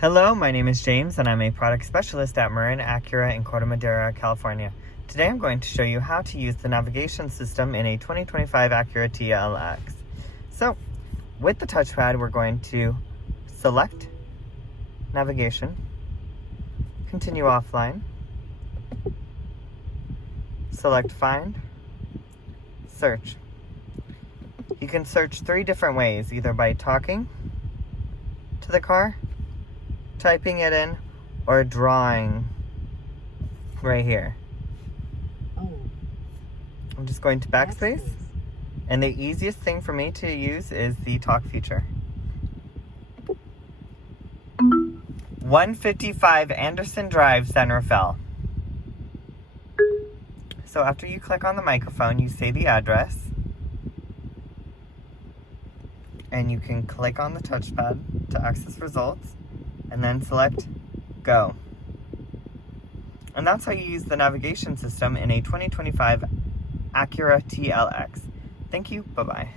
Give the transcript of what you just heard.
Hello, my name is James and I'm a product specialist at Marin Acura in Corte Madera, California. Today I'm going to show you how to use the navigation system in a 2025 Acura TLX. So, with the touchpad we're going to select navigation, continue offline, select find, search. You can search 3 different ways, either by talking to the car, typing it in, or drawing right here. Oh. I'm just going to backspace, and the easiest thing for me to use is the talk feature. 155 Anderson Drive, San Rafael. So after you click on the microphone, you say the address, and you can click on the touchpad to access results, and then select Go. And that's how you use the navigation system in a 2025 Acura TLX. Thank you, bye-bye.